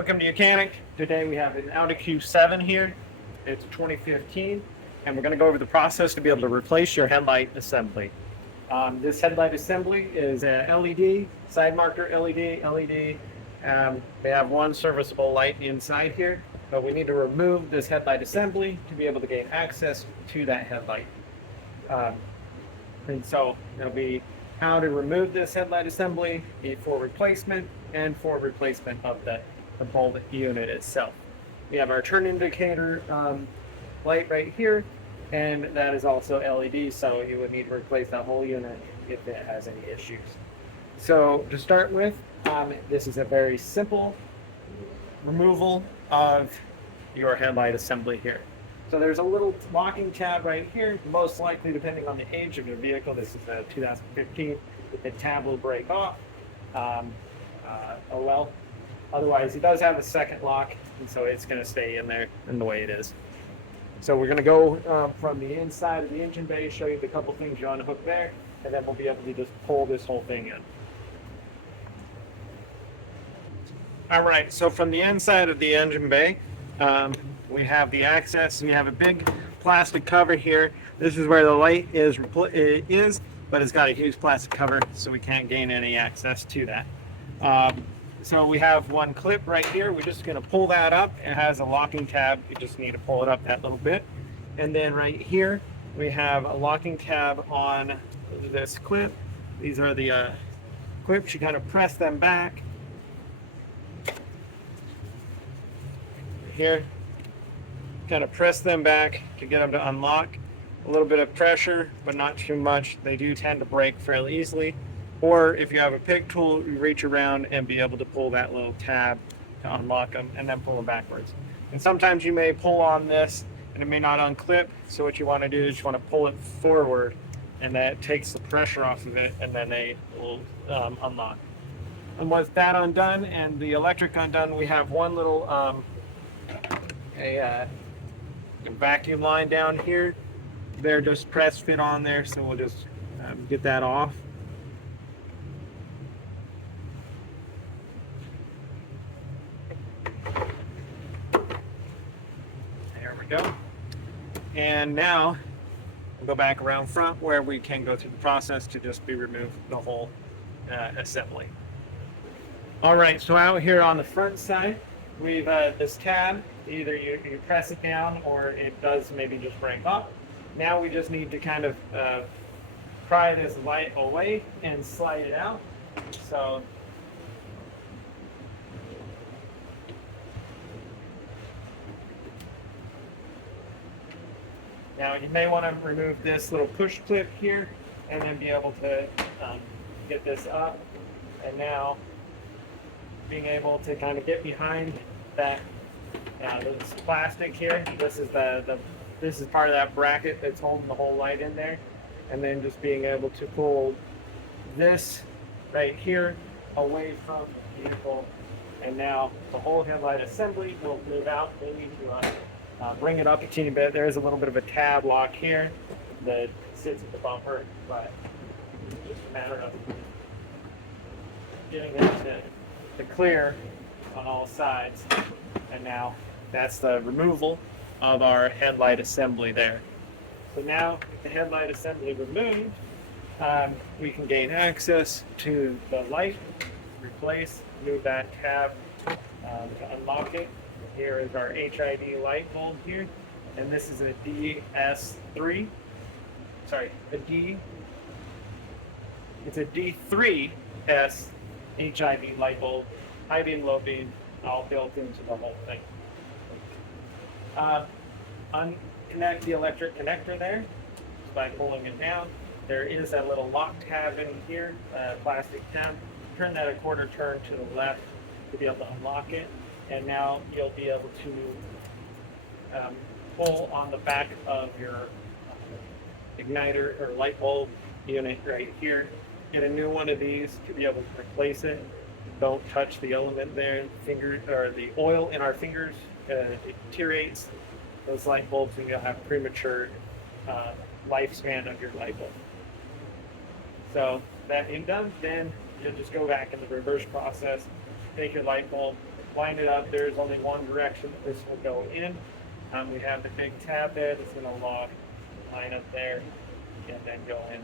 Welcome to Mechanic. Today we have an Audi Q7 here. It's 2015, and we're going to go over the process to be able to replace your headlight assembly. This headlight assembly is a LED, side marker LED. We have one serviceable light inside here, but we need to remove this headlight assembly to be able to gain access to that headlight. And so it'll be how to remove this headlight assembly for replacement and for replacement of the bulb unit itself. We have our turn indicator light right here, and that is also LED, so you would need to replace that whole unit if it has any issues. So to start with, this is a very simple removal of your headlight assembly here. So there's a little locking tab right here. Most likely, depending on the age of your vehicle, this is a 2015, the tab will break off. Oh well. Otherwise, it does have a second lock, and so it's going to stay in there in the way it is. So we're going to go from the inside of the engine bay, show you the couple things you unhook there, and then we'll be able to just pull this whole thing in. All right, so from the inside of the engine bay, we have the access. We have a big plastic cover here. This is where the light is, but it's got a huge plastic cover, so we can't gain any access to that. So we have one clip right here. We're just going to pull that up. It has a locking tab. You just need to pull it up that little bit. And then right here, we have a locking tab on this clip. These are the clips. You kind of press them back. Here, kind of press them back to get them to unlock. A little bit of pressure, but not too much. They do tend to break fairly easily. Or if you have a pick tool, you reach around and be able to pull that little tab to unlock them and then pull them backwards. And sometimes you may pull on this and it may not unclip. So what you want to do is you want to pull it forward, and that takes the pressure off of it, and then they will unlock. And with that undone and the electric undone, we have one little a vacuum line down here. They're just press fit on there, so we'll just get that off. There we go. And now we'll go back around front where we can go through the process to just be remove the whole assembly. All right, so out here on the front side, we've this tab. Either you press it down or it does maybe just break off. Now we just need to kind of pry this light away and slide it out. So now you may want to remove this little push clip here and then be able to get this up. And now being able to kind of get behind that this plastic here. This is this is part of that bracket that's holding the whole light in there, and then just being able to pull this right here away from the vehicle, and now the whole headlight assembly will move out. We need to bring it up a teeny bit. There is a little bit of a tab lock here that sits at the bumper, but it's just a matter of getting it to clear on all sides. And now that's the removal of our headlight assembly there. So now with the headlight assembly removed, we can gain access to the light, replace, move that tab to unlock it. Here is our HID light bulb here, and this is a DS3. Sorry, it's a D3S HID light bulb, high beam, low beam, all built into the whole thing. Unconnect the electric connector there just by pulling it down. There is a little lock tab in here, plastic tab. Turn that a quarter turn to the left to be able to unlock it. And now you'll be able to pull on the back of your igniter or light bulb unit right here. Get a new one of these to be able to replace it. Don't touch the element there. The oil in our fingers deteriorates those light bulbs, and you'll have premature lifespan of your light bulb. So that being done, then you'll just go back in the reverse process, take your light bulb, line it up. There's only one direction that this will go in. We have the big tab there that's going to line up there and then go in.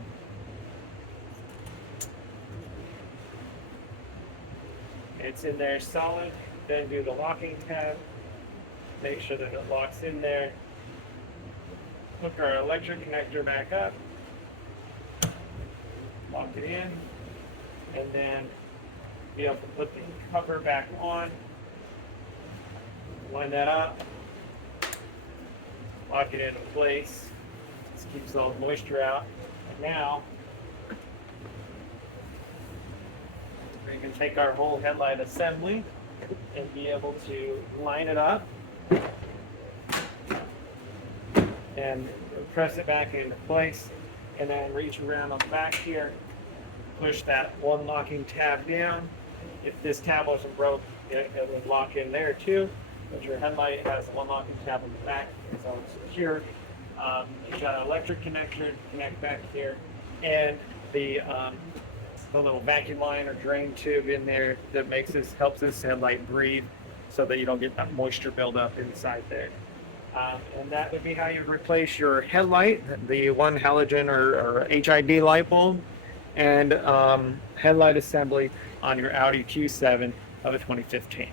It's in there solid. Then do the locking tab. Make sure that it locks in there. Hook our electric connector back up. Lock it in. And then be able to put the cover back on. Line that up. Lock it into place. This keeps all the moisture out. And now we can take our whole headlight assembly and be able to line it up and press it back into place, and then reach around on the back here, push that one locking tab down. If this tab wasn't broke, it would lock in there too, but your headlight has one locking tab on the back, so it's secure. You've got an electric connector to connect back here, and the little vacuum line or drain tube in there that helps this headlight breathe, so that you don't get that moisture buildup inside there. And that would be how you replace your headlight, the one halogen or HID light bulb, and headlight assembly on your Audi Q7 of a 2015.